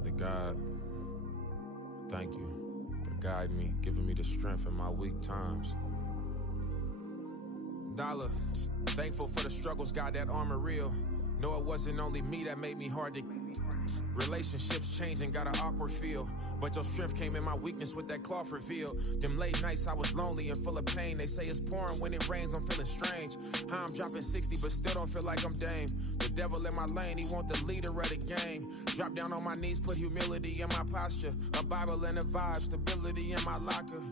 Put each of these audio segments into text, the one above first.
Father God, thank you for guiding me, giving me the strength in my weak times. Dollar, thankful for the struggles, God, that armor real. No, it wasn't only me that made me hard to. Relationships changing, got an awkward feel. But your strength came in my weakness with that cloth reveal. Them late nights I was lonely and full of pain. They say it's pouring when it rains, I'm feeling strange. How I'm dropping 60 but still don't feel like I'm Dame. The devil in my lane, he want the leader of the game. Drop down on my knees, put humility in my posture. A Bible and a vibe, stability in my locker.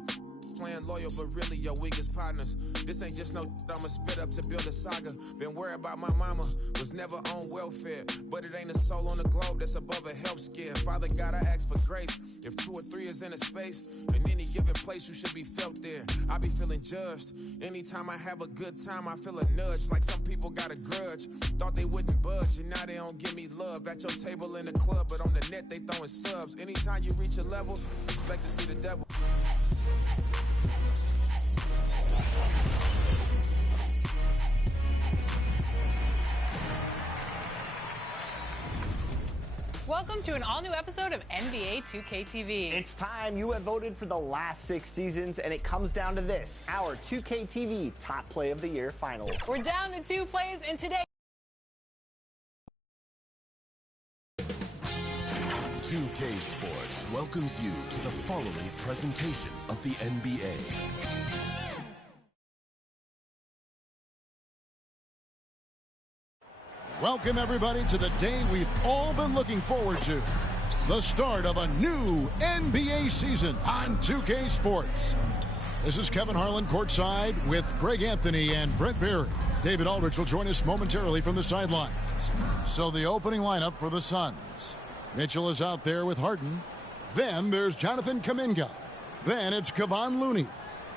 Playing loyal, but really your weakest partners. This ain't just no I'ma spit up to build a saga. Been worried about my mama, was never on welfare. But it ain't a soul on the globe that's above a health scare. Father God, I ask for grace. If 2 or 3 is in a space, in any given place, you should be felt there. I be feeling judged. Anytime I have a good time, I feel a nudge. Like some people got a grudge. Thought they wouldn't budge, and now they don't give me love. At your table in the club, but on the net, they throwing subs. Anytime you reach a level, expect to see the devil. Welcome to an all-new episode of NBA 2K TV. It's time. You have voted for the last 6 seasons, and it comes down to this, our 2K TV Top Play of the Year finals. We're down to 2 plays, and today 2K Sports welcomes you to the following presentation of the NBA. Welcome, everybody, to the day we've all been looking forward to. The start of a new NBA season on 2K Sports. This is Kevin Harlan courtside with Greg Anthony and Brent Barry. David Aldridge will join us momentarily from the sidelines. So the opening lineup for the Suns. Mitchell is out there with Harden. Then there's Jonathan Kuminga. Then it's Kevon Looney.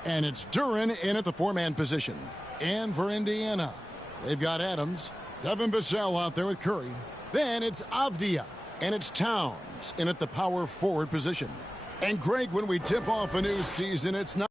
And it's Duren in at the 4-man position. And for Indiana, they've got Adams. Devin Vassell out there with Curry. Then it's Avdia. And it's Towns in at the power forward position. And Greg, when we tip off a new season, it's not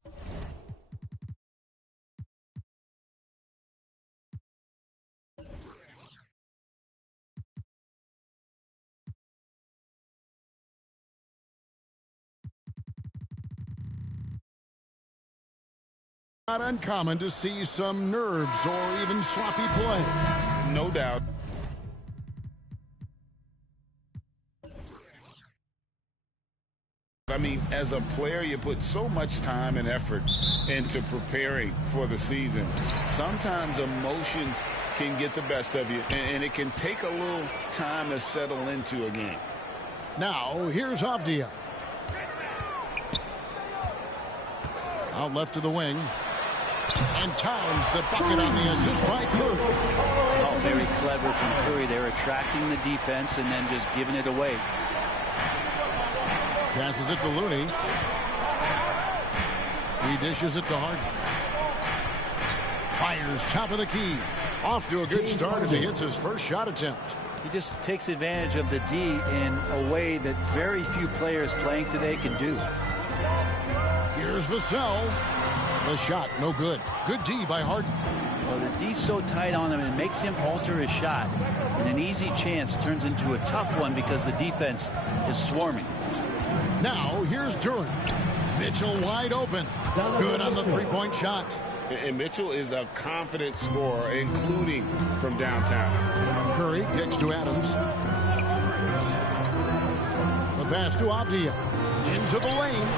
uncommon to see some nerves or even sloppy play. No doubt. I mean, as a player, you put so much time and effort into preparing for the season. Sometimes emotions can get the best of you, and it can take a little time to settle into a game. Now, here's Avdia. Out left to the wing. And Towns, the bucket on the assist by Curry. Oh, very clever from Curry. They're attracting the defense and then just giving it away. Passes it to Looney. He dishes it to Harden. Fires top of the key. Off to a good start as he hits his first shot attempt. He just takes advantage of the D in a way that very few players playing today can do. Here's Vassell. The shot, no good. Good D by Harden. Well, the D's so tight on him, it makes him alter his shot. And an easy chance turns into a tough one because the defense is swarming. Now, here's Duren. Mitchell wide open. Good on the three-point shot. And Mitchell is a confident scorer, including from downtown. Curry kicks to Adams. The pass to Avdia. Into the lane.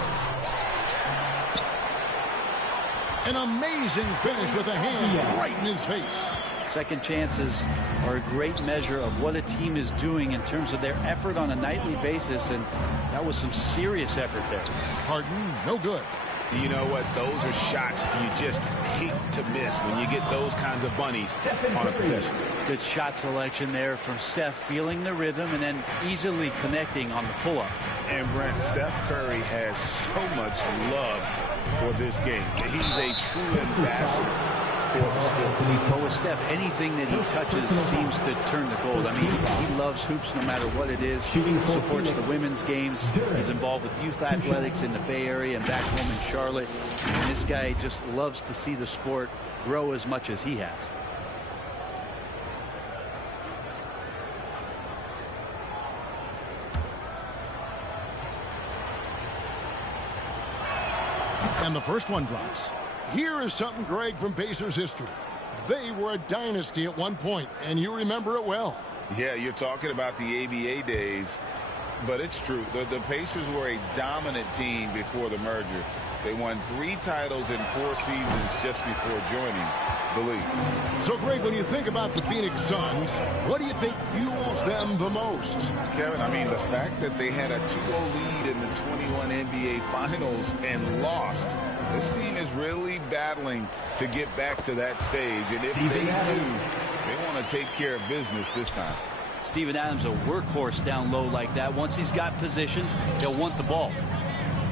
An amazing finish with a hand right in his face. Second chances are a great measure of what a team is doing in terms of their effort on a nightly basis, and that was some serious effort there. Harden, no good. You know what? Those are shots you just hate to miss when you get those kinds of bunnies on a possession. Good shot selection there from Steph, feeling the rhythm and then easily connecting on the pull-up. And Brent, Steph Curry has so much love for this game. He's a true ambassador for the sport. But with Steph, anything that he touches seems to turn to gold. I mean, he loves hoops no matter what it is. Supports the women's games. He's involved with youth athletics in the Bay Area and back home in Charlotte. And this guy just loves to see the sport grow as much as he has. And the first one drops. Here is something, Greg, from Pacers history. They were a dynasty at one point, and you remember it well. Yeah, you're talking about the ABA days, but it's true. The Pacers were a dominant team before the merger. They won 3 titles in 4 seasons just before joining the league. So, Greg, when you think about the Phoenix Suns, what do you think fuels them the most? Kevin, I mean, the fact that they had a 2-0 lead in the 21 NBA Finals and lost. This team is really battling to get back to that stage, and if they do, they want to take care of business this time. Steven Adams, a workhorse down low like that. Once he's got position, he'll want the ball.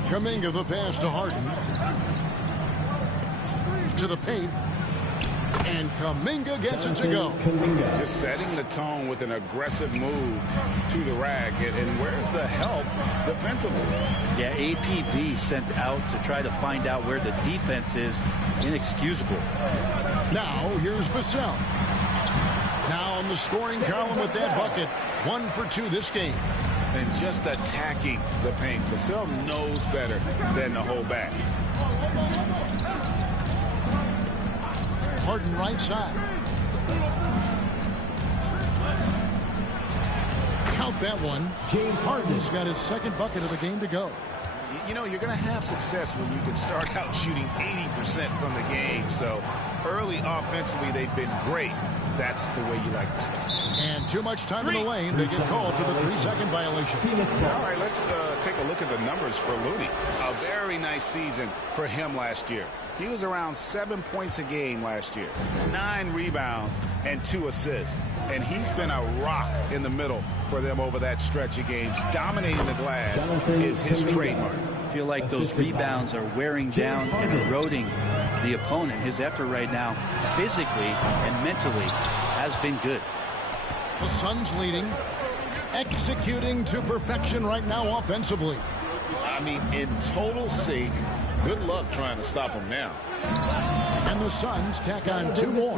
Kuminga the pass to Harden. To the paint. And Kuminga gets it to go. Just setting the tone with an aggressive move to the rack. And where's the help defensively? Yeah, APB sent out to try to find out where the defense is. Inexcusable. Now, here's Vassell. Now on the scoring column with that bucket. 1 for 2 this game. And just attacking the paint. Vassell knows better than to hold back. Harden right side. Count that one. James Harden's got his second bucket of the game to go. You know, you're going to have success when you can start out shooting 80% from the game. So early offensively, they've been great. That's the way you like to start. And too much time in the lane. They get called for the 3-second violation. All right, let's take a look at the numbers for Looney. A very nice season for him last year. He was around 7 points a game last year, 9 rebounds, and 2 assists. And he's been a rock in the middle for them over that stretch of games. Dominating the glass is his trademark. I feel like those rebounds are wearing down and eroding the opponent. His effort right now, physically and mentally, has been good. The Suns leading, executing to perfection right now offensively. I mean, in total sync. Good luck trying to stop him now. And the Suns tack on 2 more.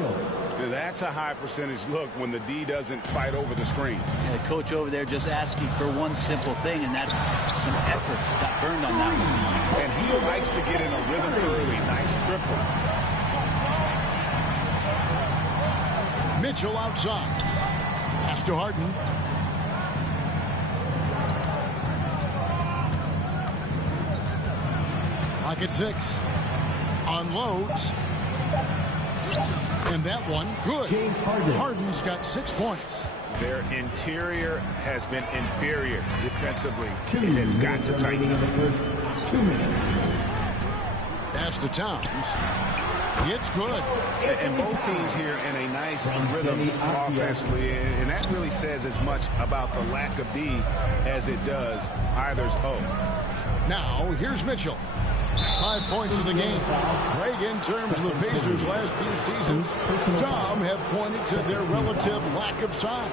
That's a high percentage look when the D doesn't fight over the screen. And the coach over there just asking for one simple thing, and that's some effort. Got burned on that one. And he likes to get in a rhythm early. Nice triple. Mitchell outside. Pass to Harden. Pocket 6. Unloads. And that one, good. Harden's got 6 points. Their interior has been inferior defensively. It has got to tighten up. Pass to Towns. It's good. And both teams here in a nice rhythm offensively. And that really says as much about the lack of D as it does either's O. Now, here's Mitchell. 5 points in the game. Greg, in terms of the Pacers' last few seasons, some have pointed to their relative lack of size.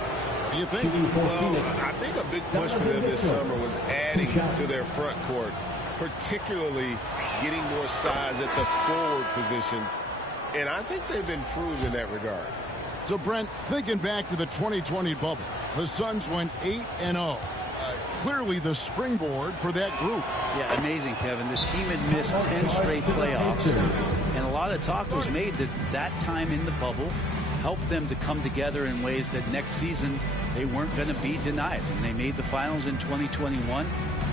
Do you think? Well, I think a big push for them this summer was adding to their front court, particularly getting more size at the forward positions. And I think they've improved in that regard. So, Brent, thinking back to the 2020 bubble, the Suns went 8-0. Clearly the springboard for that group. Yeah, amazing, Kevin. The team had missed 10 straight playoffs, and a lot of talk was made that that time in the bubble helped them to come together in ways that next season they weren't going to be denied. And they made the finals in 2021,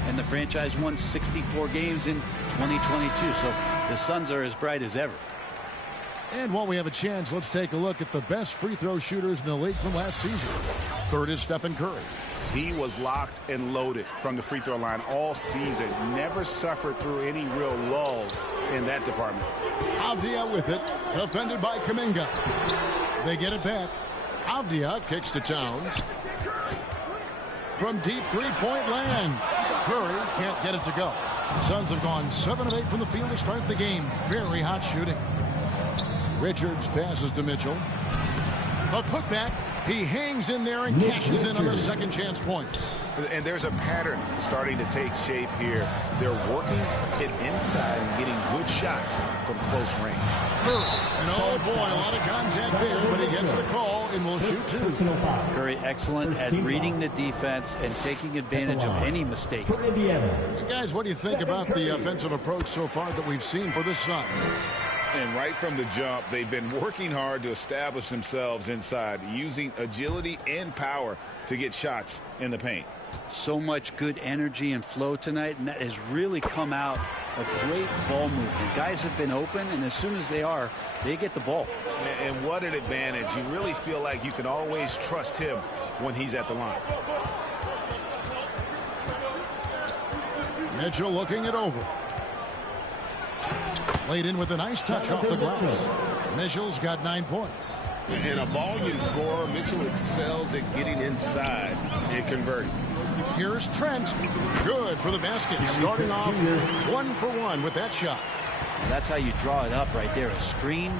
and the franchise won 64 games in 2022. So the Suns are as bright as ever. And while we have a chance, let's take a look at the best free throw shooters in the league from last season. Third is Stephen Curry. He was locked and loaded from the free throw line all season. Never suffered through any real lulls in that department. Avdia with it, defended by Kuminga. They get it back. Avdia kicks to Towns. From deep three-point land, Curry can't get it to go. The Suns have gone 7 of 8 from the field to start the game. Very hot shooting. Richards passes to Mitchell. The putback. He hangs in there and cashes in on the second chance points. And there's a pattern starting to take shape here. They're working it inside and getting good shots from close range. And oh boy, a lot of contact there, but he gets the call and will shoot two. Curry excellent at reading the defense and taking advantage of any mistake. And guys, what do you think about the offensive approach so far that we've seen for the Suns? And right from the jump, they've been working hard to establish themselves inside, using agility and power to get shots in the paint. So much good energy and flow tonight, and that has really come out of great ball movement. Guys have been open, and as soon as they are, they get the ball. And what an advantage. You really feel like you can always trust him when he's at the line. Mitchell looking it over. Laid in with a nice touch off the glass. Mitchell's got 9 points. And a volume scorer, Mitchell excels at getting inside and converting. Here's Trent. Good for the basket. Starting off 1 for 1 with that shot. That's how you draw it up right there. A screen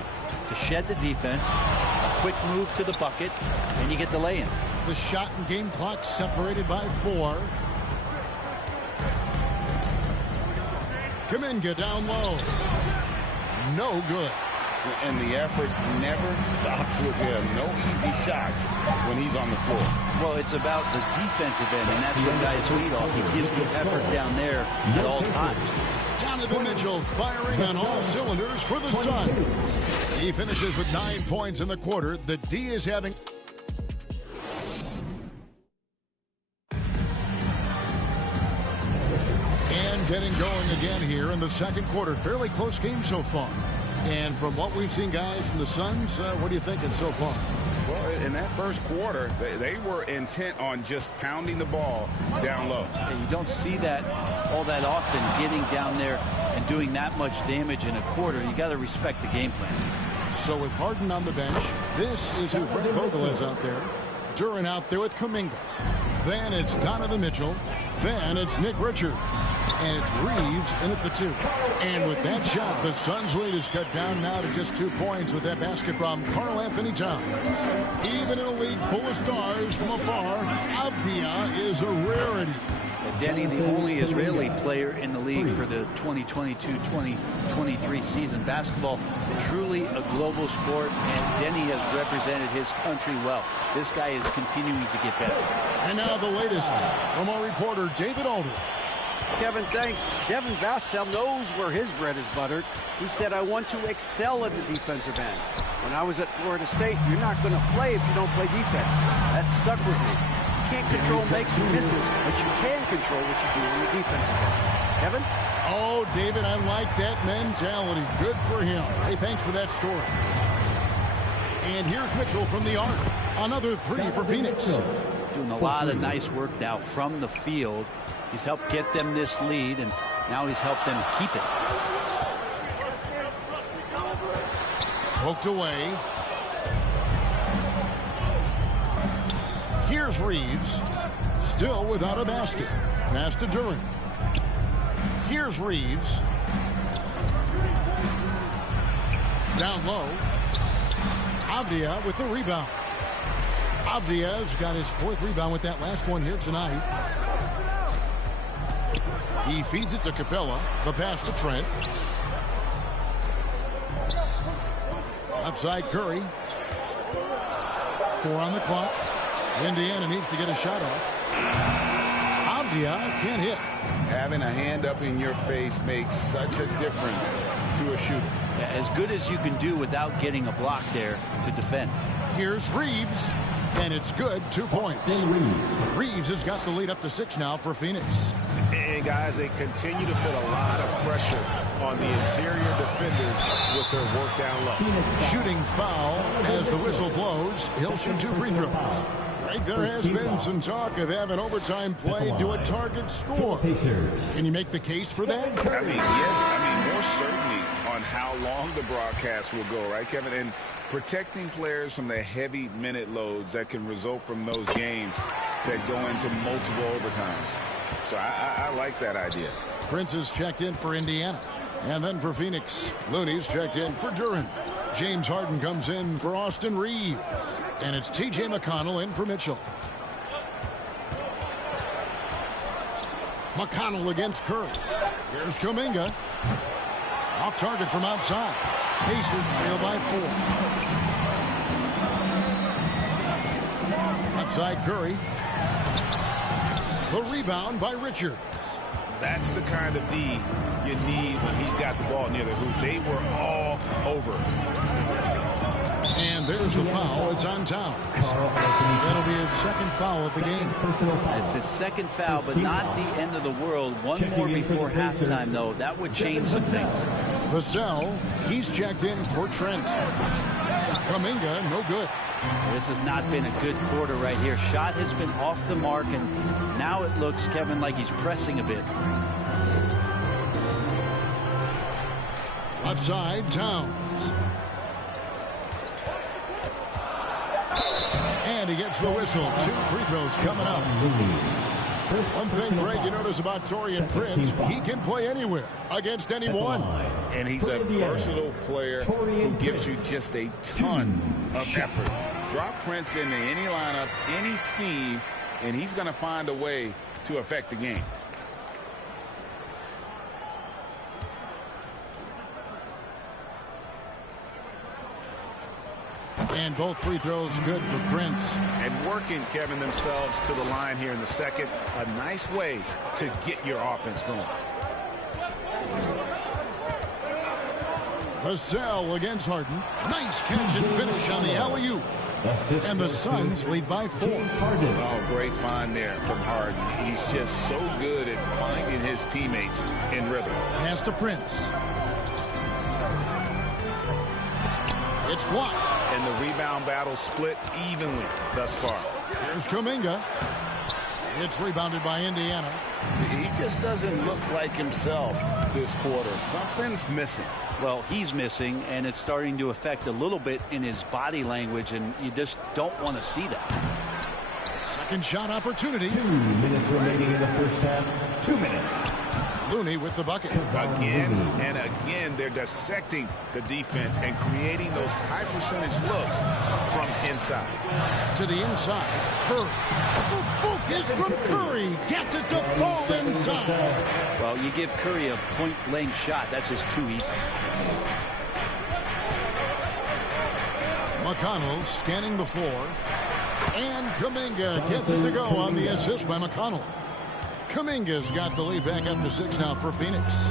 to shed the defense, a quick move to the bucket, and you get the lay-in. The shot and game clock separated by 4. Kuminga down low. No good. And the effort never stops with him. No easy shots when he's on the floor. Well, it's about the defensive end, and that's what guys feed off. He gives the effort down there at all times. Donovan Mitchell firing on all cylinders for the Suns. He finishes with 9 points in the quarter. The D is having... And getting going again here in the second quarter. Fairly close game so far. And from what we've seen, guys, from the Suns, what are you thinking so far? Well, in that first quarter, they were intent on just pounding the ball down low. Yeah, you don't see that all that often, getting down there and doing that much damage in a quarter. You got to respect the game plan. So with Harden on the bench, this is who Fred Vogel is out there. Duran out there with Kuminga. Then it's Donovan Mitchell. Then it's Nick Richards. And it's Reeves in at the 2. And with that shot, the Suns' lead is cut down now to just 2 points with that basket from Karl Anthony Towns. Even in a league full of stars from afar, Avdia is a rarity. Denny, the only Israeli player in the league for the 2022-2023 season. Basketball, truly a global sport, and Denny has represented his country well. This guy is continuing to get better. And now the latest from our reporter, David Alder. Kevin, thanks. Devin Vassell knows where his bread is buttered. He said, I want to excel at the defensive end. When I was at Florida State, you're not going to play if you don't play defense. That stuck with me. You can't control makes and misses, but you can control what you do on the defensive end. Kevin? Oh, David, I like that mentality. Good for him. Hey, thanks for that story. And here's Mitchell from the arc. Another 3 for Phoenix. Doing a lot of nice work now from the field. He's helped get them this lead, and now he's helped them keep it. Poked away. Here's Reeves. Still without a basket. Pass to Duran. Here's Reeves. Down low. Avdia with the rebound. Avdia's got his 4th rebound with that last one here tonight. He feeds it to Capella. The pass to Trent. Outside Curry. 4 on the clock. Indiana needs to get a shot off. Avdia can't hit. Having a hand up in your face makes such a difference to a shooter. Yeah, as good as you can do without getting a block there to defend. Here's Reeves. And it's good. 2 points. Reeves has got the lead up to 6 now for Phoenix. And guys, they continue to put a lot of pressure on the interior defenders with their work down low. Shooting foul as the whistle blows. He'll shoot 2 free throws. Right, there has been some talk of having overtime play to a target score. Can you make the case for that? I mean, yeah. More certainly on how long the broadcast will go, right, Kevin? And protecting players from the heavy minute loads that can result from those games that go into multiple overtimes. So I like that idea. Prince is checked in for Indiana. And then for Phoenix, Looney's checked in for Duran. James Harden comes in for Austin Reeves. And it's T.J. McConnell in for Mitchell. McConnell against Curry. Here's Kuminga. Off target from outside. Pacers trail by 4. Outside Curry. The rebound by Richards. That's the kind of D you need when he's got the ball near the hoop. They were all over. And there's the foul. It's on Towns. That'll be his second foul of the game. It's his second foul, but not the end of the world. One more before halftime, though. That would change some things. Vassell, he's checked in for Trent. Kuminga, no good. This has not been a good quarter right here. Shot has been off the mark, and now it looks, Kevin, like he's pressing a bit. Left side, Towns. And he gets the whistle. 2 free throws coming up. One thing, Greg, you notice about Taurean Prince, he can play anywhere against anyone. And he's a versatile player who gives you just a ton of effort. Drop Prince into any lineup, any scheme, and he's going to find a way to affect the game. And both free throws good for Prince. And working, Kevin, themselves to the line here in the second. A nice way to get your offense going. Vassell against Harden. Nice catch and finish on the alley-oop. And the Suns lead by 4. Oh, great find there from Harden. He's just so good at finding his teammates in rhythm. Pass to Prince. It's blocked. And the rebound battle split evenly thus far. Here's Kuminga. It's rebounded by Indiana. He just doesn't look like himself this quarter. Something's missing. Well, he's missing, and it's starting to affect a little bit in his body language, and you just don't want to see that. Second shot opportunity. 2 minutes remaining in the first half. 2 minutes. Looney with the bucket. Again and again, they're dissecting the defense and creating those high percentage looks from inside. To the inside. Curry. Is from Curry. Gets it to fall inside. Well, you give Curry a point-blank shot. That's just too easy. McConnell scanning the floor. And Kuminga gets it to go on the assist by McConnell. Kuminga's got the lead back up to 6 now for Phoenix.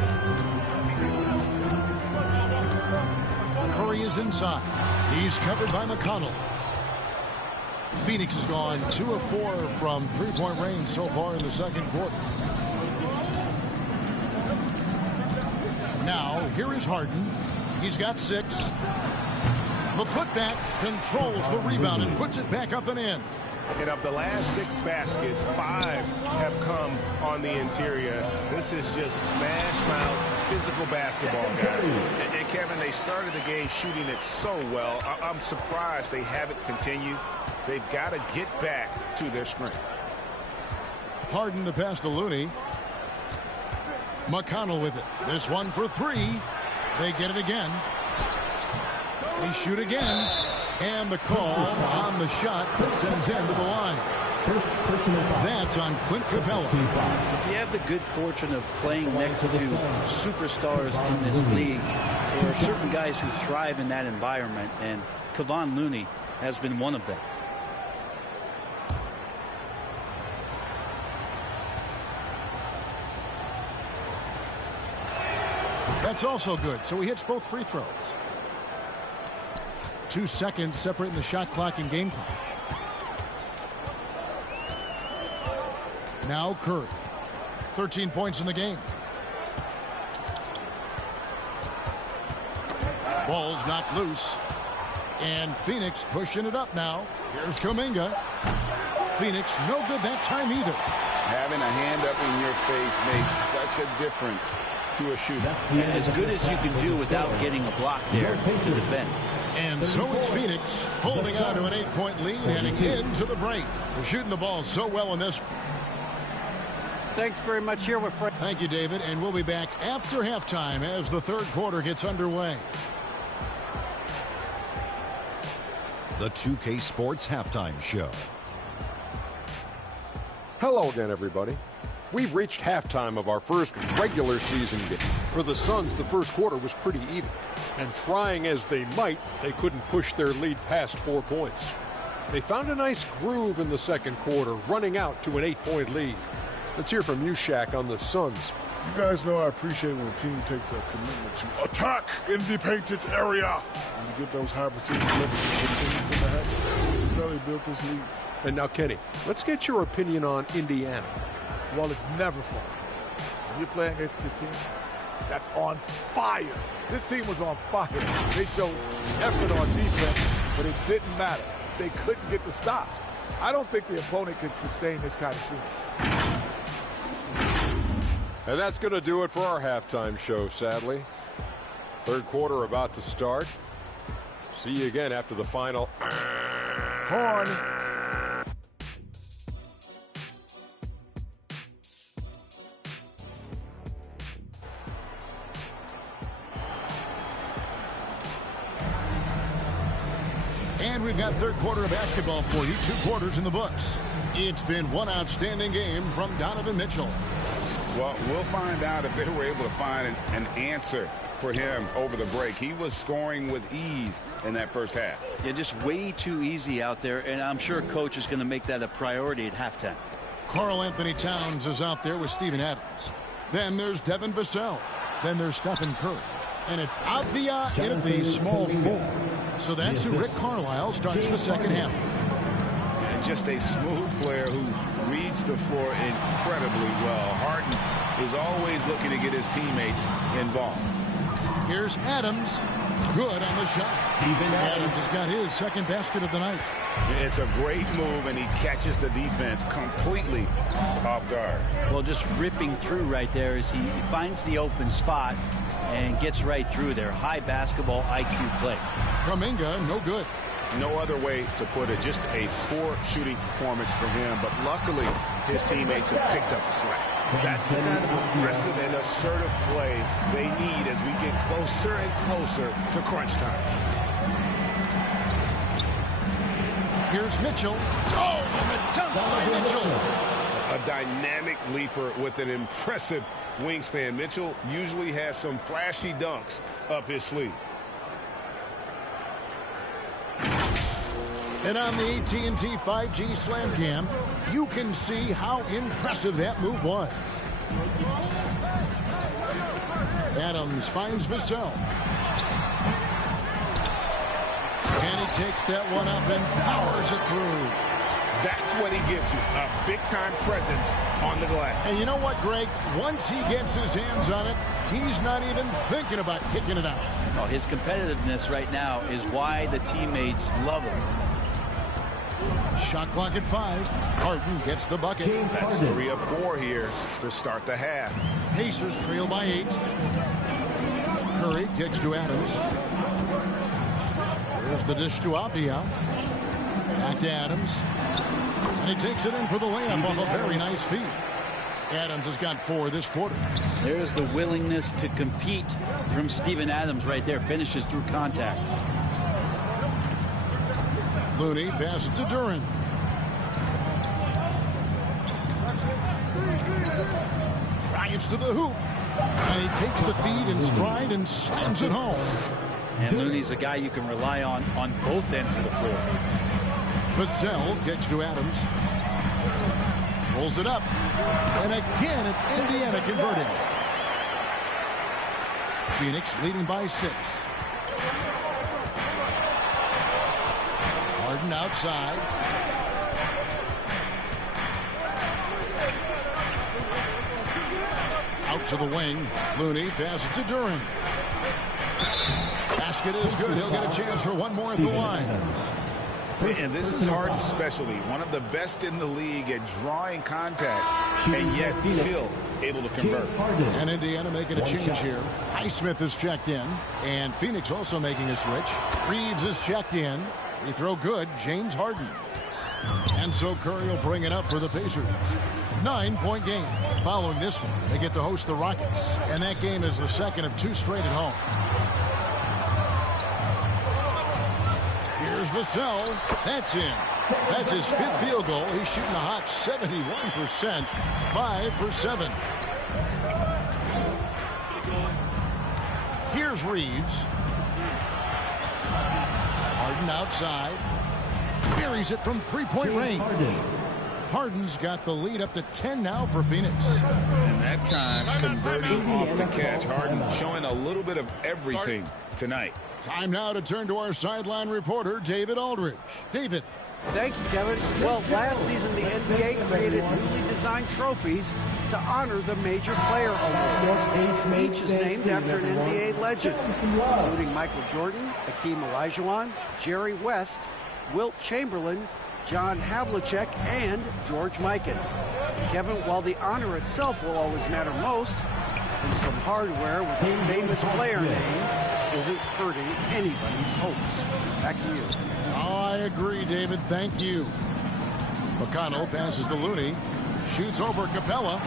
Curry is inside. He's covered by McConnell. Phoenix has gone 2 of 4 from three-point range so far in the second quarter. Now, here is Harden. He's got 6. The putback controls the rebound and puts it back up and in. And of the last 6 baskets, 5 have come on the interior. This is just smash mouth physical basketball, guys. And Kevin, they started the game shooting it so well. I'm surprised they haven't continued. They've got to get back to their strength. Harden the pass to Looney. McConnell with it. This one for 3. They get it again. They shoot again. And the call on the shot that sends him to the line. That's on Clint Capella. If you have the good fortune of playing next to superstars in this league, there are certain guys who thrive in that environment, and Kevon Looney has been one of them. That's also good. So he hits both free throws. 2 seconds separating the shot clock and game clock. Now Curry. 13 points in the game. Ball's knocked loose. And Phoenix pushing it up now. Here's Kuminga. Phoenix no good that time either. Having a hand up in your face makes such a difference to a shooter. As good as you can do without getting a block there to defend. And so it's Phoenix holding on to an 8-point lead heading into the break. They're shooting the ball so well in this. Thanks very much. Here with Frank. Thank you, David. And we'll be back after halftime as the third quarter gets underway. the 2K Sports Halftime Show. Hello again, everybody. We've reached halftime of our first regular season game. For the Suns, the first quarter was pretty even. And trying as they might, they couldn't push their lead past 4 points. They found a nice groove in the second quarter, running out to an 8-point lead. Let's hear from you, Shaq, on the Suns. You guys know I appreciate when a team takes a commitment to attack in the painted area. When you get those high percentage levels in the hat, that's how they built this league. And now, Kenny, let's get your opinion on Indiana. Well, it's never fun. When you're playing against a team that's on fire. This team was on fire. They showed effort on defense, but it didn't matter. They couldn't get the stops. I don't think the opponent could sustain this kind of shooting. And that's going to do it for our halftime show, sadly. Third quarter about to start. See you again after the final. Horn. And we've got third quarter of basketball for you. 2 quarters in the books. It's been one outstanding game from Donovan Mitchell. Well, we'll find out if they were able to find an answer for him over the break. He was scoring with ease in that first half. Yeah, just way too easy out there, and I'm sure Coach is going to make that a priority at halftime. Karl Anthony Towns is out there with Steven Adams. Then there's Devin Vassell. Then there's Stephen Curry. And it's Avdia in at the small 4. So that's who Rick Carlisle starts the second half. And just a smooth player who reads the floor incredibly well. Harden is always looking to get his teammates involved. Here's Adams. Good on the shot. Adams has got his second basket of the night. It's a great move, and he catches the defense completely off guard. Well, just ripping through right there as he finds the open spot and gets right through there. High basketball IQ play. Kuminga, no good. No other way to put it. Just a poor shooting performance for him. But luckily, his teammates have picked up the slack. That's the kind of aggressive and assertive play they need as we get closer and closer to crunch time. Here's Mitchell. Oh, and the dunk by Mitchell. A dynamic leaper with an impressive wingspan. Mitchell usually has some flashy dunks up his sleeve. And on the AT&T 5G Slam Cam, you can see how impressive that move was. Adams finds Vassell. And he takes that one up and powers it through. That's what he gives you, a big-time presence on the glass. And you know what, Greg? Once he gets his hands on it, he's not even thinking about kicking it out. Oh, his competitiveness right now is why the teammates love him. Shot clock at 5. Harden gets the bucket. That's 3 of 4 here to start the half. Pacers trail by 8. Curry kicks to Adams. There's the dish to Avdia. Back to Adams. And he takes it in for the layup off a very nice feed. Adams has got 4 this quarter. There's the willingness to compete from Steven Adams right there. Finishes through contact. Looney passes to Duran. Drives to the hoop. And he takes the feed in stride and slams it home. And Looney's a guy you can rely on both ends of the floor. Vassell kicks to Adams. Pulls it up. And again, it's Indiana converting. Phoenix leading by 6. Harden outside. Out to the wing. Looney passes to Duran. Basket is good. He'll get a chance for one more at the line. And this is Harden's specialty. One of the best in the league at drawing contact, and yet still able to convert. And Indiana making a change here. Highsmith is checked in. And Phoenix also making a switch. Reeves is checked in. Free throw good. James Harden. And so Curry will bring it up for the Pacers. 9-point game. Following this one, they get to host the Rockets. And that game is the second of 2 straight at home. Here's Here's Vassell. That's in. That's his 5th field goal. He's shooting a hot 71%. 5 for 7. Here's Reeves. Harden outside. Buries it from 3-point range. Harden's got the lead up to 10 now for Phoenix. And that time converting off the catch. Harden showing a little bit of everything tonight. Time now to turn to our sideline reporter, David Aldridge. David. Thank you, Kevin. Well, last season the NBA created newly designed trophies to honor the Major Player Award. Each is named after an NBA legend, including Michael Jordan, Hakeem Olajuwon, Jerry West, Wilt Chamberlain, John Havlicek, and George Mikan. Kevin, while the honor itself will always matter most, and some hardware with a famous player name isn't hurting anybody's hopes. Back to you. I agree, David. Thank you. McConnell passes to Looney. Shoots over Capella.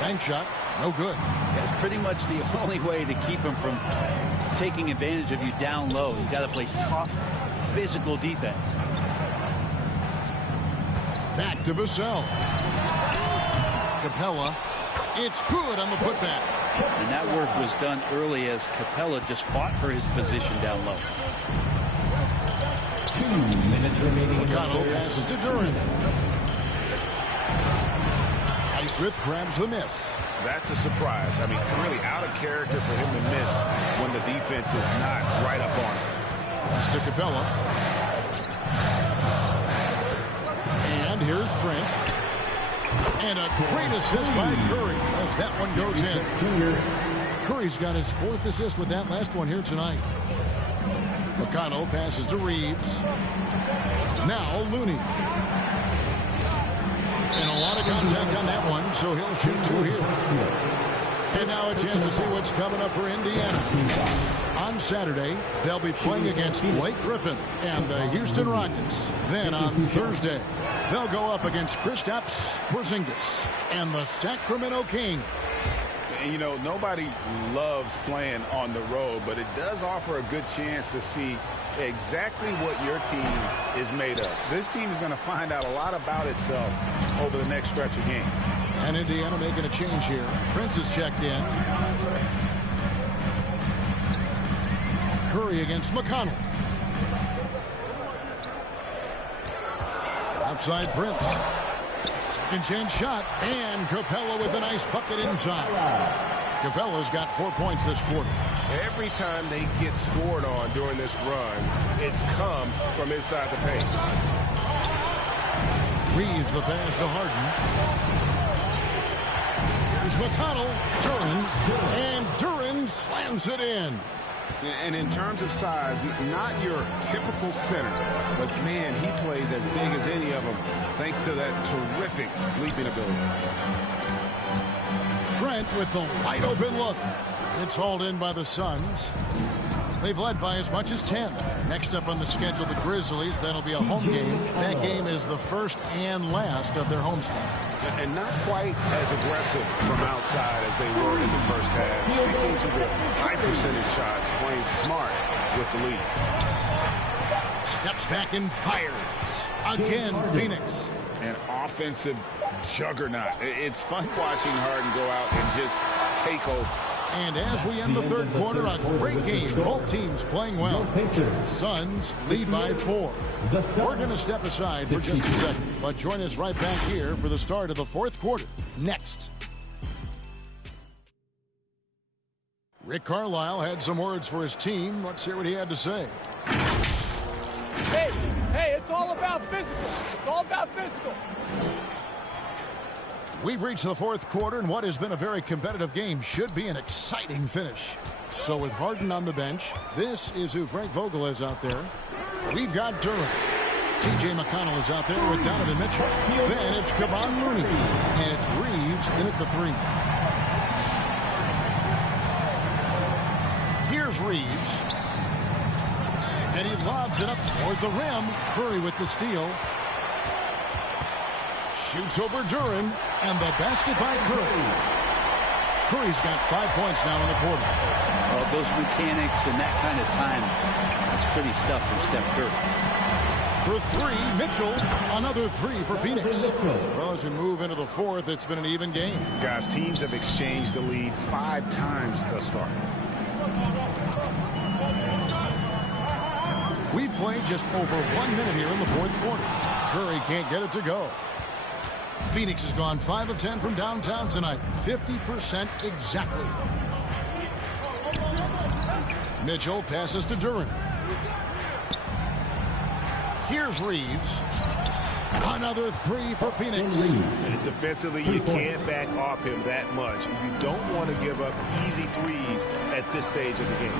Bank shot. No good. Yeah, it's pretty much the only way to keep him from taking advantage of you down low. You got to play tough, physical defense. Back to Vassell. Capella. It's good on the putback. And that work was done early as Capella just fought for his position down low. 2 minutes remaining. McConnell passes to Duran. Highsmith grabs the miss. That's a surprise. I mean, really out of character for him to miss when the defense is not right up on him. Pass to Capella. And here's Trent. And a great assist by Curry as that one goes in. Curry's got his 4th assist with that last one here tonight. McConnell passes to Reeves. Now Looney. And a lot of contact on that one, so he'll shoot 2 here. And now a chance to see what's coming up for Indiana. On Saturday, they'll be playing against Blake Griffin and the Houston Rockets. Then on Thursday, they'll go up against Kristaps Porzingis and the Sacramento Kings. And, you know, nobody loves playing on the road, but it does offer a good chance to see exactly what your team is made of. This team is going to find out a lot about itself over the next stretch of games. And Indiana making a change here. Prince is checked in. Curry against McConnell. Outside Prince. Second chance shot. And Capella with a nice bucket inside. Capella's got 4 points this quarter. Every time they get scored on during this run, it's come from inside the paint. Reeves the pass to Harden. Here's McConnell. Duran. And Duran slams it in. And in terms of size, not your typical center, but man, he plays as big as any of them thanks to that terrific leaping ability. Trent with the wide open look. It's hauled in by the Suns. They've led by as much as 10. Next up on the schedule, the Grizzlies. That'll be a home game. That game is the first and last of their homestand. And not quite as aggressive from outside as they were in the first half. Sticking to the high percentage shots, playing smart with the lead. Steps back and fires. Again, Phoenix. An offensive juggernaut. It's fun watching Harden go out and just take over. And as we end the third quarter, a great game. Both teams playing well. Suns lead by 4. We're going to step aside for just a second, but join us right back here for the start of the fourth quarter. Next. Rick Carlisle had some words for his team. Let's hear what he had to say. Hey, it's all about physical. It's all about physical. We've reached the fourth quarter, and what has been a very competitive game should be an exciting finish. So with Harden on the bench, this is who Frank Vogel is out there. We've got Duran. T.J. McConnell is out there with Donovan Mitchell. Then it's Kevon Looney. And it's Reeves in at the 3. Here's Reeves. And he lobs it up toward the rim. Curry with the steal. Shoots over Duran, and the basket by Curry. Curry's got 5 points now in the quarter. Oh, those mechanics and that kind of time, that's pretty stuff from Steph Curry. For three, Mitchell. Another three for Phoenix. Well, as we move into the fourth, it's been an even game. Guys, teams have exchanged the lead 5 times thus far. We've played just over 1 minute here in the fourth quarter. Curry can't get it to go. Phoenix has gone 5 of 10 from downtown tonight. 50% exactly. Mitchell passes to Duran. Here's Reeves. Another three for Phoenix. And defensively, you can't back off him that much. You don't want to give up easy threes at this stage of the game.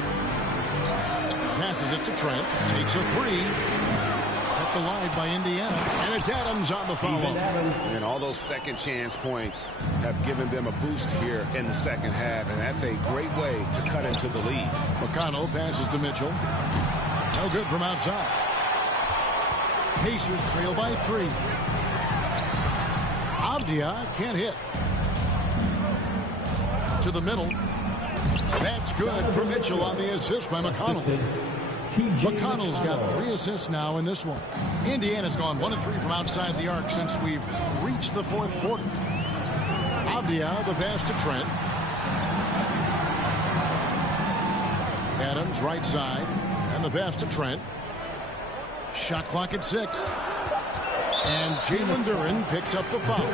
Passes it to Trent. Takes a three. At the line by Indiana. And it's Adams on the follow. And all those second chance points have given them a boost here in the second half. And that's a great way to cut into the lead. McConnell passes to Mitchell. No good from outside. Pacers trail by 3. Avdia can't hit. To the middle. That's good for Mitchell on the assist by McConnell. McConnell's got 3 assists now in this one. Indiana's gone 1 of 3 from outside the arc since we've reached the fourth quarter. Avdia, the pass to Trent. Adams, right side. And the pass to Trent. Shot clock at 6. And Jalen Duran picks up the foul.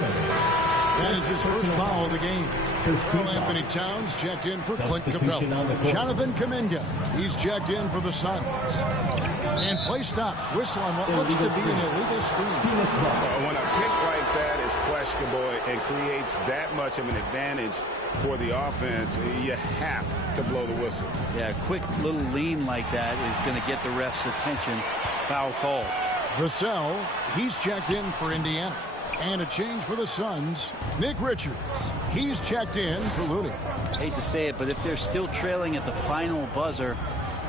That is his first foul of the game. Carl Anthony Towns checked in for Clint Capella. Jonathan Kuminga, he's checked in for the Suns. And play stops. Whistle on what looks to be an illegal screen. When a pick like that is questionable and creates that much of an advantage for the offense, you have to blow the whistle. Yeah, a quick little lean like that is going to get the ref's attention. Foul call. Vassell, he's checked in for Indiana. And a change for the Suns. Nick Richards, he's checked in for Looney. Hate to say it, but if they're still trailing at the final buzzer,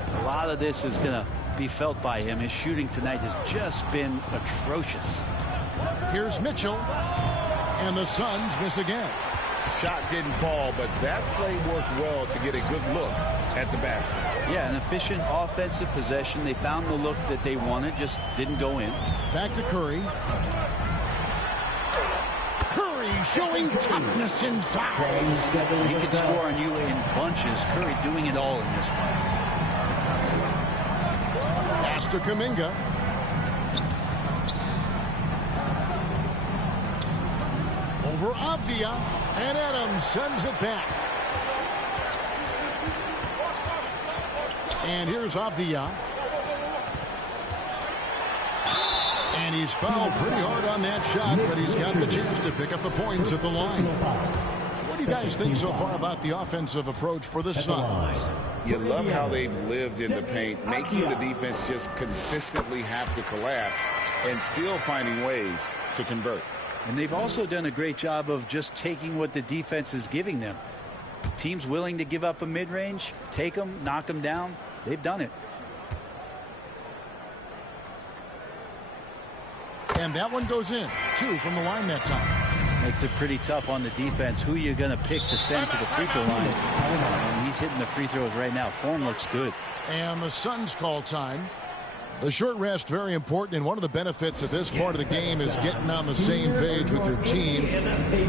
a lot of this is going to be felt by him. His shooting tonight has just been atrocious. Here's Mitchell. And the Suns miss again. Shot didn't fall, but that play worked well to get a good look at the basket. Yeah, an efficient offensive possession. They found the look that they wanted, just didn't go in. Back to Curry. Showing toughness inside. He could score on you in bunches. Curry doing it all in this one. Pass to Kuminga. Over Avdia. And Adams sends it back. And here's Avdia. And he's fouled pretty hard on that shot, but he's got the chance to pick up the points at the line. What do you guys think so far about the offensive approach for the Suns? You love how they've lived in the paint, making the defense just consistently have to collapse and still finding ways to convert. And they've also done a great job of just taking what the defense is giving them. Teams willing to give up a mid-range, take them, knock them down. They've done it. And that one goes in. 2 from the line that time. Makes it pretty tough on the defense. Who are you going to pick to send to the free throw line? And he's hitting the free throws right now. Form looks good. And the Suns call time. The short rest, very important, and one of the benefits of this part of the game is getting on the same page with your team,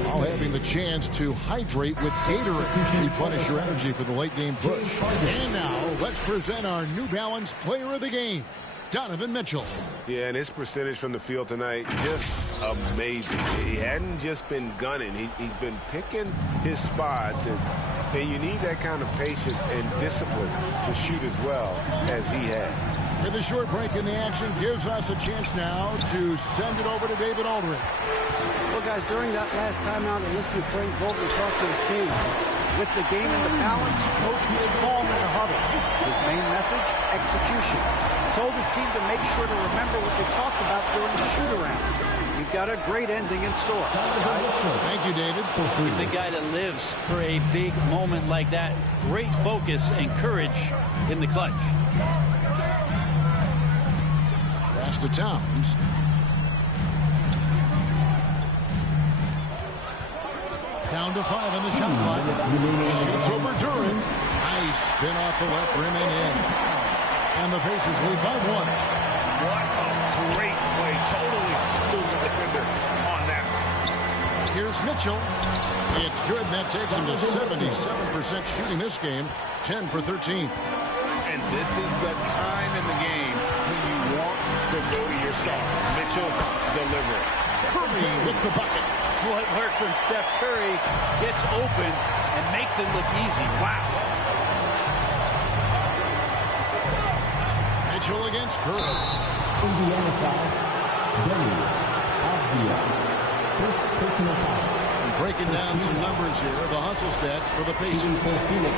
while having the chance to hydrate with Gatorade, replenish your energy for the late game push. And now, let's present our New Balance Player of the Game, Donovan Mitchell. Yeah, and his percentage from the field tonight, just amazing. He hadn't just been gunning. He's been picking his spots, and you need that kind of patience and discipline to shoot as well as he had. And the short break in the action gives us a chance now to send it over to David Aldridge. Well, guys, during that last timeout, and listening to Frank Vogel talk to his team, with the game in the balance, coach was calm in the huddle. His main message, execution. He told his team to make sure to remember what they talked about during the shoot-around. You've got a great ending in store. Guys. Thank you, David. He's a guy that lives for a big moment like that. Great focus and courage in the clutch. Pass to Towns. Down to 5 on the shot clock. Shoots over Duran. Nice spin off the left rim and in. And the Pacers lead by 1. What a great totally schooled the defender on that. Here's Mitchell. It's good, and that takes him to 77% shooting this game, 10 for 13. And this is the time in the game when you want to go to your stars. Mitchell delivering. Curry with the bucket. What work from Steph Curry, gets open and makes it look easy. Wow. Mitchell against Curry. Indiana foul. Denny. Avdia. First personal foul. Breaking down some numbers here, the hustle stats for the Pacers.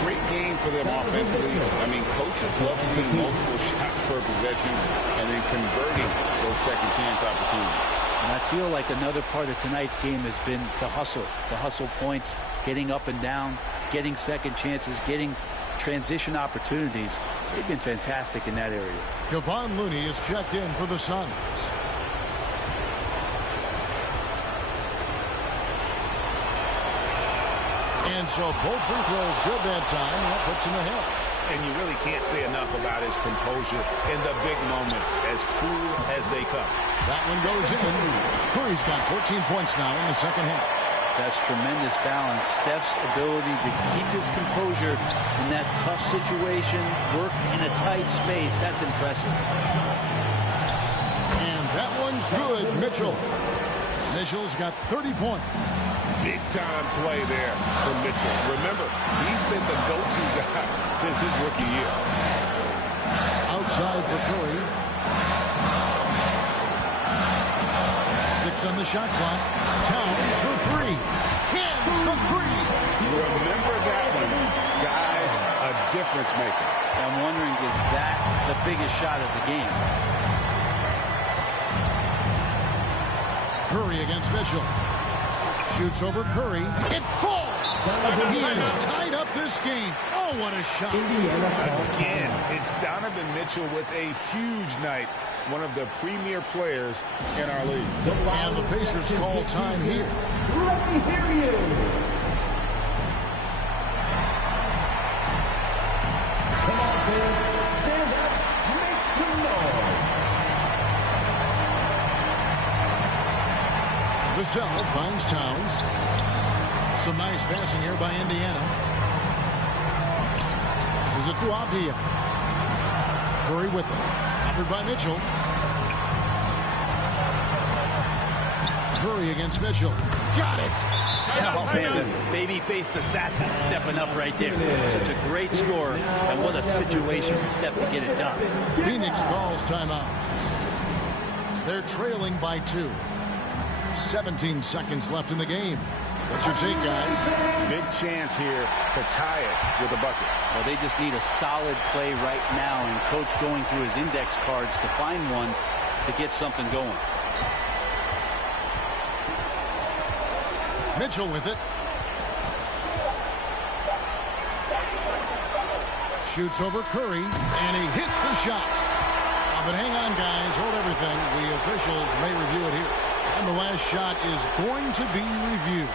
Great game for them offensively. I mean, coaches love seeing multiple shots per possession and then converting those second chance opportunities. And I feel like another part of tonight's game has been the hustle points, getting up and down, getting second chances, getting transition opportunities. They've been fantastic in that area. Kevon Looney is checked in for the Suns. And so both free throws good that time. That puts him ahead. And you really can't say enough about his composure in the big moments, as cool as they come. That one goes in. Curry's got 14 points now in the second half. That's tremendous balance. Steph's ability to keep his composure in that tough situation, work in a tight space, that's impressive. And that one's good, Mitchell. Mitchell's got 30 points. Big-time play there for Mitchell. Remember, he's been the go-to guy since his rookie year. Outside for Curry. 6 on the shot clock. Towns for 3. Hits the 3. Remember that one, guys, a difference maker. I'm wondering, is that the biggest shot of the game? Curry against Mitchell. Shoots over Curry. It falls. He has tied up this game. Oh, what a shot. Again, it's Donovan Mitchell with a huge night. One of the premier players in our league. And the Pacers call time here. Let me hear you. Come on, fans. Stand up. Make some noise. Vassell finds Towns. Some nice passing here by Indiana. This is it to Avdia. Curry with it. Covered by Mitchell. Curry against Mitchell. Got it! Oh, man, the baby-faced assassin stepping up right there. Such a great score, and what a situation for Steph to get it done. Phoenix calls timeout. They're trailing by 2. 17 seconds left in the game. What's your take, guys? Big chance here to tie it with a bucket. Well, they just need a solid play right now, and Coach going through his index cards to find one to get something going. Mitchell with it. Shoots over Curry, and he hits the shot. But hang on, guys. Hold everything. The officials may review it here. And the last shot is going to be reviewed.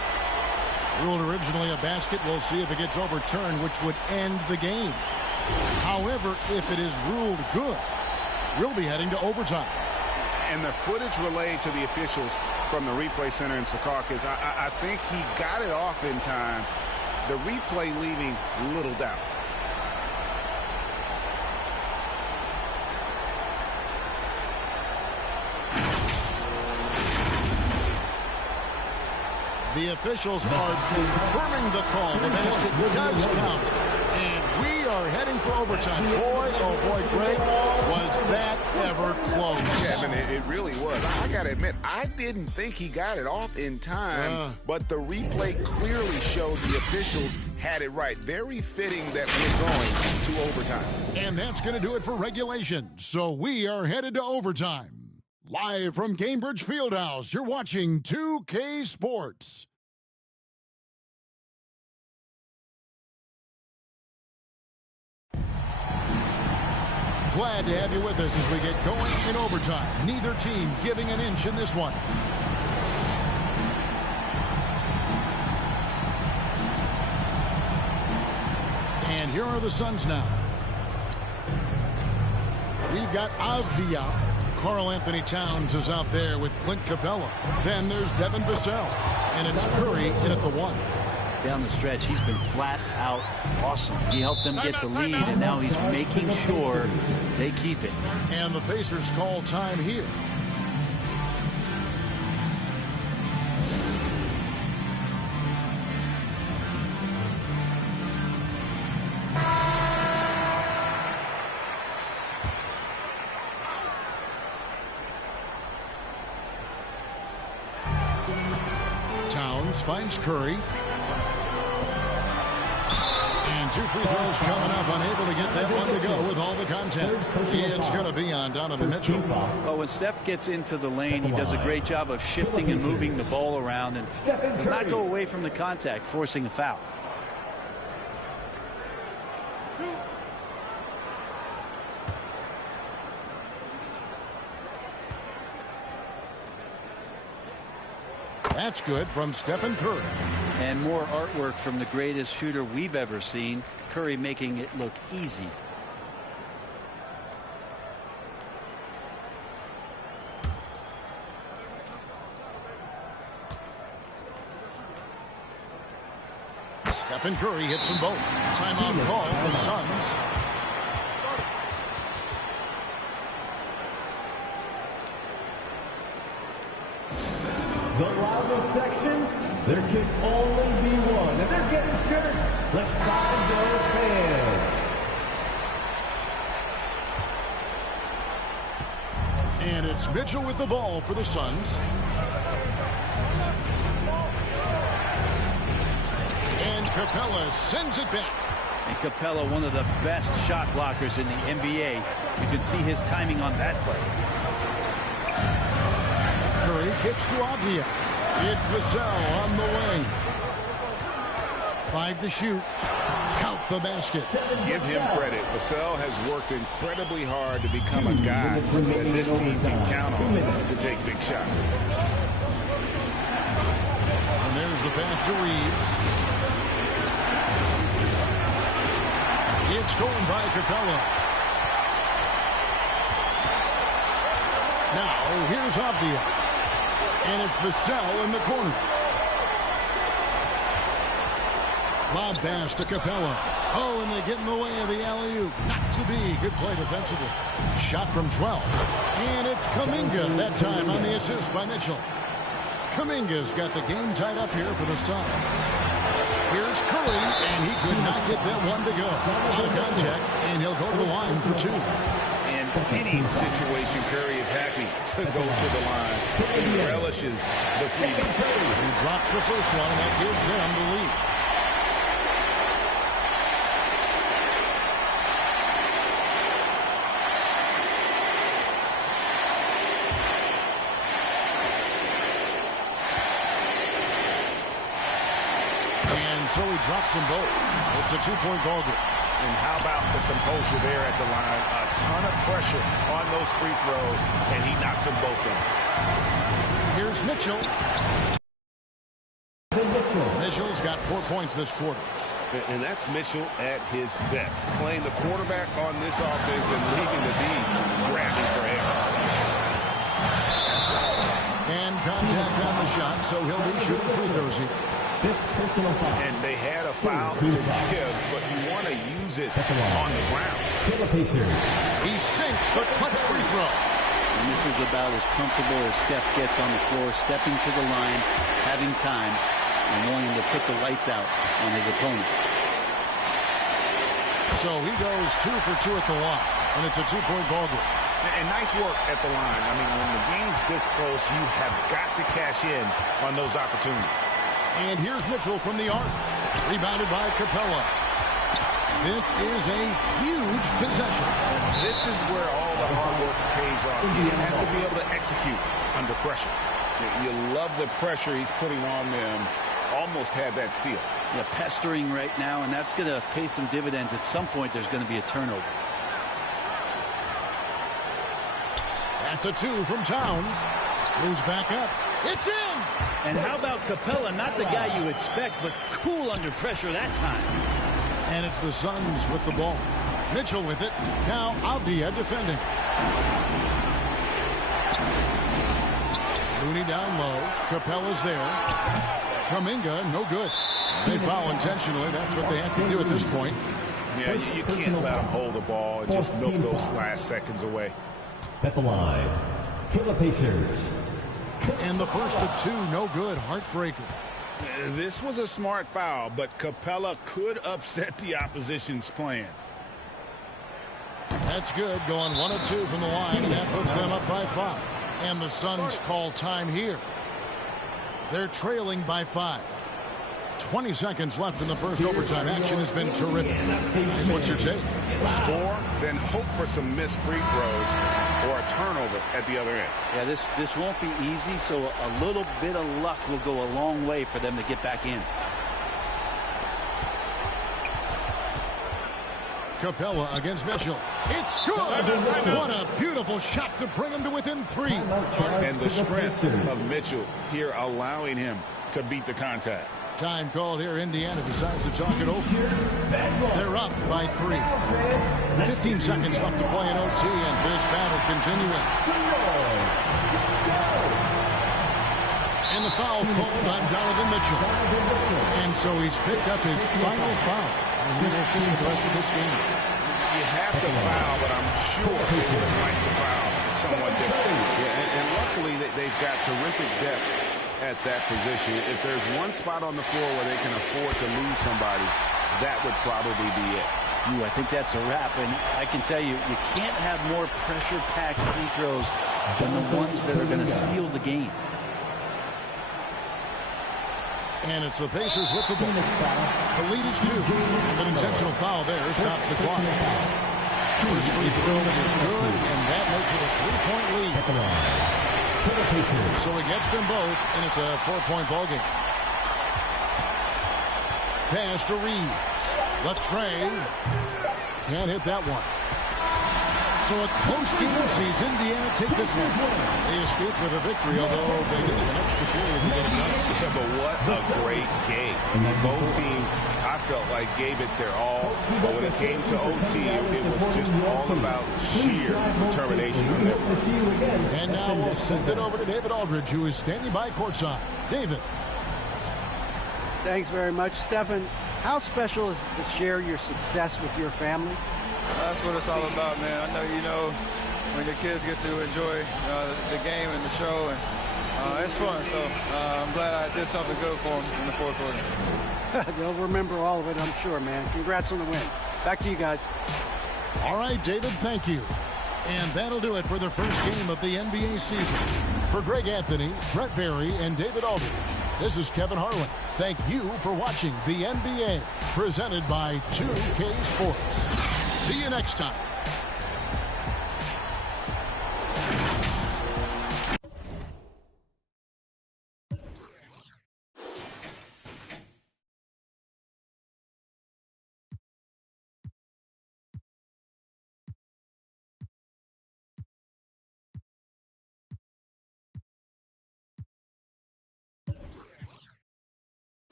Ruled originally a basket. We'll see if it gets overturned, which would end the game. However, if it is ruled good, we'll be heading to overtime. And the footage relayed to the officials from the replay center in Secaucus, I think he got it off in time. The replay leaving little doubt. The officials are confirming the call. The basket does count. And we are heading for overtime. Boy, oh boy, Greg, was that ever close. Kevin, it really was. I got to admit, I didn't think he got it off in time, but the replay clearly showed the officials had it right. Very fitting that we're going to overtime. And that's going to do it for regulation. So we are headed to overtime. Live from Cambridge Fieldhouse, you're watching 2K Sports. Glad to have you with us as we get going in overtime. Neither team giving an inch in this one. And here are the Suns now. We've got Avdia, Karl-Anthony Towns is out there with Clint Capella. Then there's Devin Vassell. And it's Curry in at the 1. Down the stretch, he's been flat out awesome. He helped them get the lead, and now he's making sure they keep it. And the Pacers call time here. Finds Curry. And 2 free throws coming up. Unable to get that one to go with all the contact. It's going to be on Donovan Mitchell. Well, when Steph gets into the lane, he does a great job of shifting and moving the ball around and does not go away from the contact, forcing a foul. That's good from Stephen Curry. And more artwork from the greatest shooter we've ever seen. Curry making it look easy. Stephen Curry hits them both. Timeout call, the Suns. The loudest section, there can only be one. And they're getting shirts. Let's find those fans. And it's Mitchell with the ball for the Suns. And Capella sends it back. And Capella, one of the best shot blockers in the NBA. You can see his timing on that play. Curry kicks to Avdia. It's Vassell on the wing. 5 to shoot. Count the basket. Give him credit. Vassell has worked incredibly hard to become a guy that this team can count on to take big shots. And there's the pass to Reeves. It's stolen by Capella. Now, here's Avdia. And it's Vassell in the corner. Lob pass to Capella. Oh, and they get in the way of the alley-oop. Not to be. Good play defensively. Shot from 12. And it's Kuminga that time on the assist by Mitchell. Kuminga's got the game tied up here for the Suns. Here's Curry, and he could not get that one to go. Out of contact, and he'll go to the line for 2. In any situation, Curry is happy to go to the line. He relishes the freedom. He drops the first one, and that gives them the lead. And so he drops them both. It's a 2-point ball game. And how about the composure there at the line? A ton of pressure on those free throws, and he knocks them both in. Here's Mitchell. Mitchell's got 4 points this quarter. And that's Mitchell at his best. Playing the quarterback on this offense and leaving the D grabbing for him. And contact on the shot, so he'll be shooting free throws here. And they had a foul to give, but you want to use it on the ground. He sinks the clutch free throw. And this is about as comfortable as Steph gets on the floor, stepping to the line, having time, and wanting to put the lights out on his opponent. So he goes 2 for 2 at the line, and it's a 2-point ball game. And nice work at the line. I mean, when the game's this close, you have got to cash in on those opportunities. And here's Mitchell from the arc. Rebounded by Capella. This is a huge possession. This is where all the hard work pays off. You have to be able to execute under pressure. You love the pressure he's putting on them. Almost had that steal. Yeah, pestering right now, and that's going to pay some dividends. At some point, there's going to be a turnover. That's a 2 from Towns. Moves back up. It's in! And how about Capella? Not the guy you expect, but cool under pressure that time. And it's the Suns with the ball. Mitchell with it. Now Avdia defending. Looney down low. Capella's there. Kuminga, no good. They foul intentionally. That's what they have to do at this point. Yeah, you can't let them hold the ball and just milk those last seconds away. At the line for the Pacers. And the first of two, no good. Heartbreaker. This was a smart foul, but Capella could upset the opposition's plans. That's good. Going 1 of 2 from the line, and that puts them up by 5. And the Suns call time here. They're trailing by 5. 20 seconds left in the first overtime. Action has been terrific. What's your take? Score, then hope for some missed free throws or a turnover at the other end. Yeah, this won't be easy, so a little bit of luck will go a long way for them to get back in. Capella against Mitchell. It's good! What a beautiful shot to bring him to within 3. And the strength of Mitchell here allowing him to beat the contact. Time called here. Indiana decides to talk it over. They're up by 3. 15 seconds left to play in OT, and this battle continuing. And the foul called on Donovan Mitchell. And so he's picked up his final foul. And we will see the rest of this game. You have to foul, but I'm sure they would like to foul somewhat different. Yeah, and luckily they've got terrific depth at that position. If there's one spot on the floor where they can afford to lose somebody, that would probably be it. I think that's a wrap, and I can tell you, you can't have more pressure-packed free throws than the ones that are going to seal the game. And it's the Pacers with the ball. The lead is 2. And an intentional foul there stops the clock. First free throw is good, and that makes it a 3-point lead. So he gets them both, and it's a 4-point ballgame. Pass to Reeves. Latrey can't hit that one. So a close game sees Indiana take this one. They escaped with a victory, although they needed an extra period to get it done. Yeah, but what a great game. Both teams, I felt like, gave it their all. But when it came to OT, it was just all about sheer determination on their part. And now we'll send it over to David Aldridge, who is standing by courtside. David. Thanks very much, Stephen. How special is it to share your success with your family? That's what it's all about, man. I know you know when your kids get to enjoy the game and the show, and it's fun. So I'm glad I did something good for them in the fourth quarter. They'll remember all of it, I'm sure, man. Congrats on the win. Back to you guys. All right, David, thank you. And that'll do it for the first game of the NBA season. For Greg Anthony, Brett Berry, and David Aldridge, this is Kevin Harlan. Thank you for watching the NBA, presented by 2K Sports. See you next time.